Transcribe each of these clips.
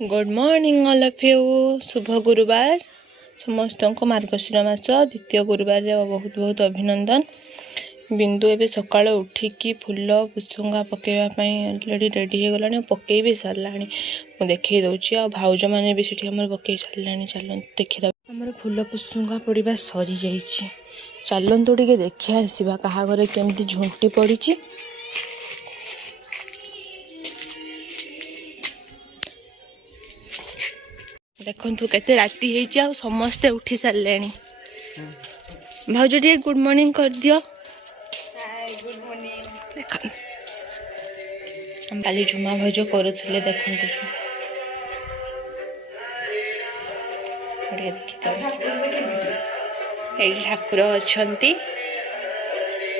Good morning all of you. शुभ गुरुवार समस्त को मार्गशीर मास द्वितीय गुरुवार बहुत बहुत अभिनंदन। बिंदु एवं सकाल उठिकी फूल पुष्पंगा पकईवाई अलरेडी रेडी हो गला पकई भी सारा मुझे देखी दूसरी आ भाउज मैंने भी सीठी पकई सारे चल देखीद आम फूल पुष्पंगा पड़ा सरी जा चलतु टे देखी आसवा क्या घरे केमती झुंटी पड़ी। देखु केते राति हो समस्ते उठी सारे भाउज टे गुड मॉर्निंग कर दियो। काली झुमा भाउज करुले देखते ठाकुर अच्छा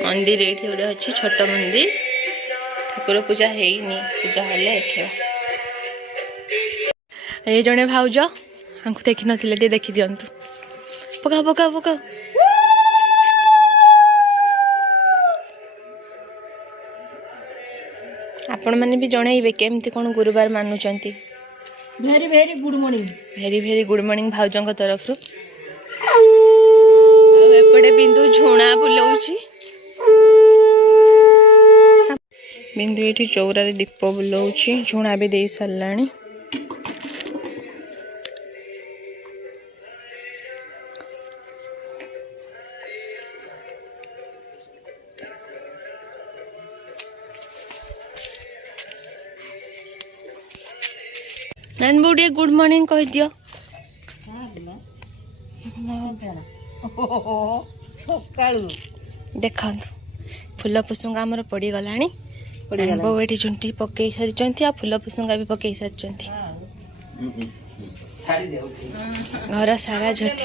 मंदिर ये गोटे अच्छी छोट मंदिर ठाकुर पूजा है पूजा हेल्ले देखा ये जड़े भाउज हमको देखी नथिले देखी दिंतु पका पका पका आपण मैंने भी जनइबे केमती कौन गुरुवार मानुंट। Very very good morning. Very very good morning भाउज तरफ एपटे बिंदु झुणा बुलाऊची बिंदु ये चौरारे दीप बुलाऊची झुणा भी दे साराणी। नैन बुढ़ी गुड मॉर्निंग कह दियो। देखा फूल पुष्पंगा आमर पड़गला ये झुंटी पकई सारी फूल पुष्पंगा भी पकई सारी घर सारा झुंटी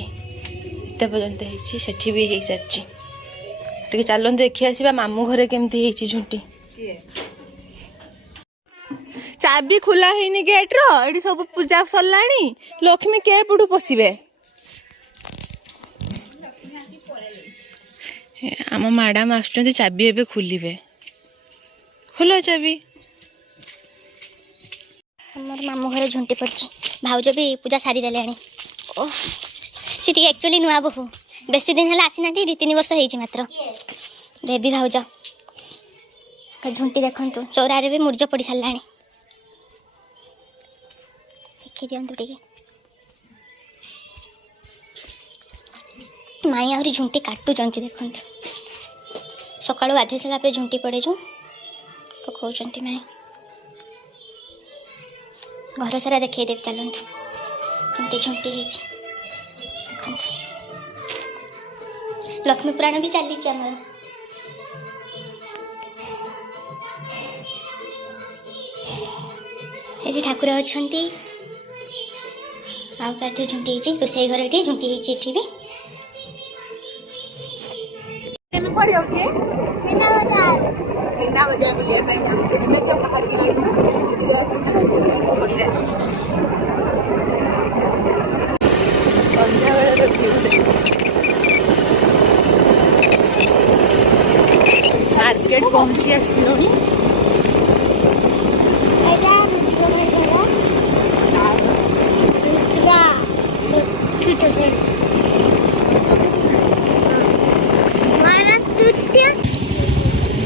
होते पर्यंत सेठी भी हो सारी चलते देखी आसवा मामू घरे केमती झुंटी। चाबी खुला है गेट रो सब पूजा सरला लक्ष्मी के पटू पशिबे आम मैडम आसुच्च चाबी एबे खुलिबे खुला चाबी हमर मामू घर झुंटी पड़ी भाउज भी पूजा सारी देले ओह सी एक्चुअली नुआ बहु बेसी दिन है आसी ना 2-3 वर्ष हो मात्र बेबी भाउज झुंटी देखु चौरारे भी मुर्ज पड़ सारा देखी दिंतु टे माई आहरी झुंटी काटुंट देखु सका गाधे सारा झुंटी पड़े जो पकाउंट माई घर सारा देखदेव चलतु कमती झुंटी देखु लक्ष्मी पुराण भी चली आमर ये ठाकुर अच्छा आठे झुंटी रोसई घर ये झुंटी भी मार्केट पहुंची आसलुनी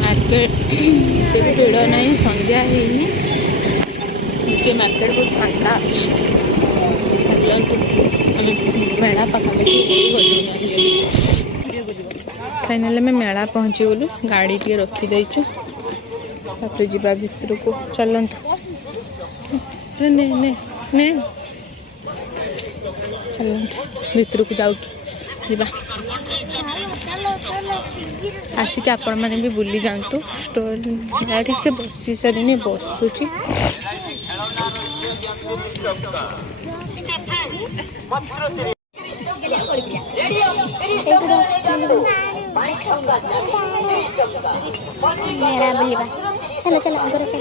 मार्केट भिड़ नहीं संध्या है मार्केट बहुत फांका अच्छे मेला पाखापाखि फाइनाल में मेला पहुँची गलु गाड़ी टे रखीदेचु जा भितर को चलतु ने ने ने चलतु भितर को जाऊ जा आसिक आपण मैंने भी बुली जातु स्टोर ठीक से बसी सारे बसुची मेला बुलवा चलो चलो आगे चलो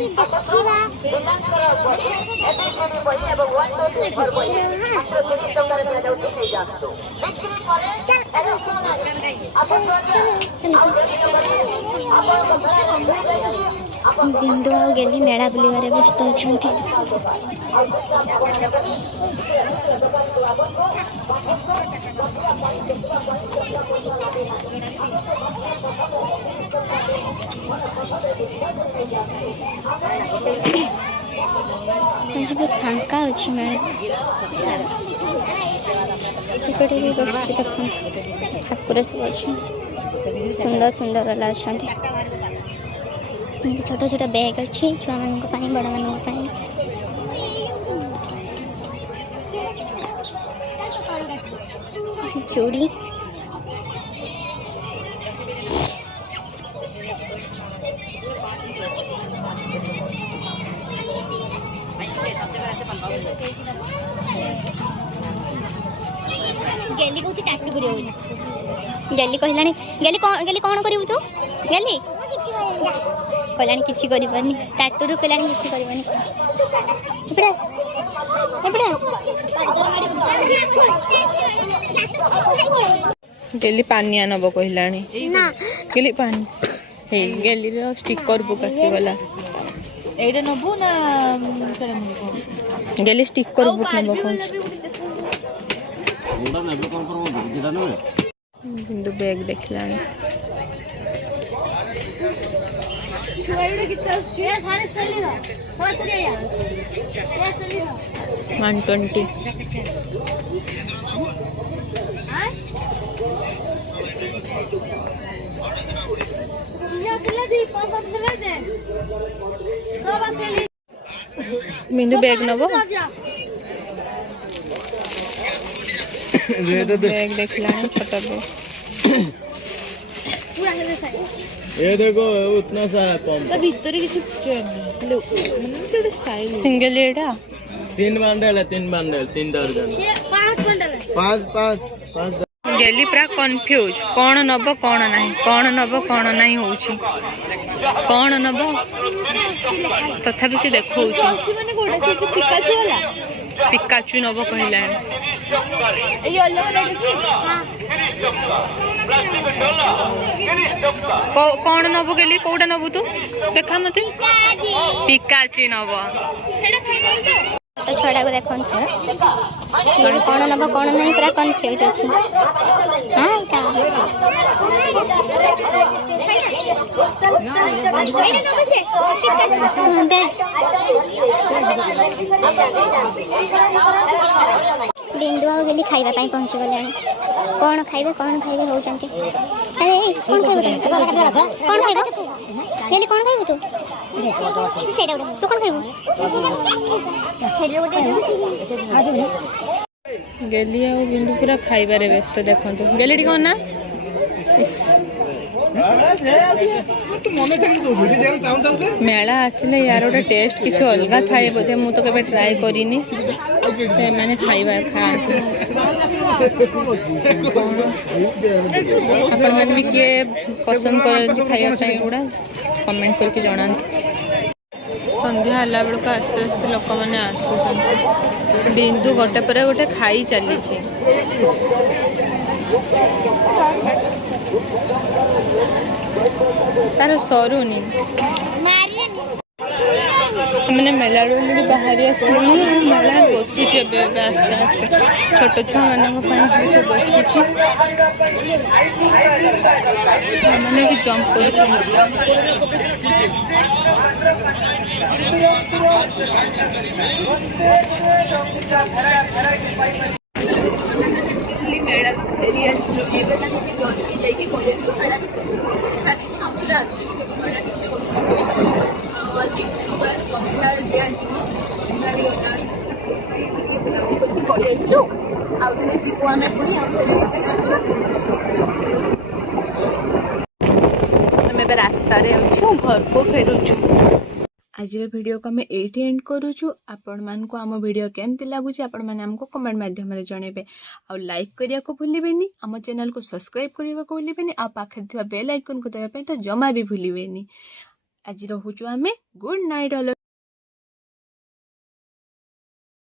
बिंदु आ गेली मेला बुलिबारे व्यस्त होछंती। आज बहुत फांका अच्छी मेला टिकटे भी बस देखो ठाकुर सब अच्छे सुंदर सुंदर वाला अच्छा छोट छोट बैग अच्छी छुआ मान बड़ मान चूड़ी गेली कौच टाटू करियो गेली कहलानी गेली कौन करिवु तू गेली कहलानी किछि करिबनी टाटू रु कहलानी किछि करिबनी एपड़ा एपड़ा गेली पानी आनब कहलानी ना गेली पानी हे गेली रो स्टिकर बुक आसी वाला एटा नबु ना गेली स्टिकर बुक नब कहछ बिंदु बैग देखलानी छुआइडे कितना छुआ थाने सल्ली ना 100 यार ये सल्ली ना 120 हां ये सल्ला दी पाप सल्ला दे सब सल्ली बिंदु बैग नब बैग देखलानी छोटा बैग पूरा है साइड ये देखो उतना सा कम तो भीतर किसी लो मतलब स्टाइल सिंगल एडा 3 बंडल है 3 दर्जन 5 बंडल है 5 गेली पूरा कंफ्यूज कौन नब कौन नहीं कौन नब कौन नहीं होउची कौन नब तथापि से देखौ माने गोडा से जो पिकाचू वाला पिकाचू नब कहला ये येलो वाला देखी हां कौन नब गेली कोडा नब तू देखा मते पिकाची नब सेटा फाइनल तो तो छड़ा को देखन से कौन नब कौन नहीं पूरा कंफ्यूज अछि हां का एटा नब से बिंदु आ गेली खाइबा पई पहुंच गलानी कौन खाइबे होउचंती अरे कौन खाइबे कौन खाइबे गेली कौन खाइबे तू सेडा तू कौन खाइबो गेली आ बिंदु पूरा खाइबारे व्यस्त देखंतु गेली कौन ना इस मेला आसिले यार गोटे टेस्ट किसी अलग थाए बोधे मु तो केबे ट्राई करिनी मैंने खाइबा खाते अपन मन भी किए पसंद कर खाइबा चाहिए गुड़ा कमेंट करके जणांत संध्या हला बेल को आस्ते आस्ते लोक मैंने आसुन बिंदु गोटे पर गोटे खाई चली तार सरुनी मैंने मेला बाहरी आसलु मेला बसुचे आस्ते आस्ते छोट छुआ मान बसुची मैंने भी जंप रास्ता घर को फेरुचु आज वीडियो को आम ये एंड करुचु आपण मान को आम वीडियो केमती लगुच आपण मैंने आमको कमेंट माध्यम जनइबे आ लाइक करिया को भूलिबेनी आम चैनल को सब्सक्राइब करने को भूलिबेनी आ पाखे थिबा बेल आइकन को दबा तो जमा भी भूलिबेनी आज रहूचु आमे गुड नाइट।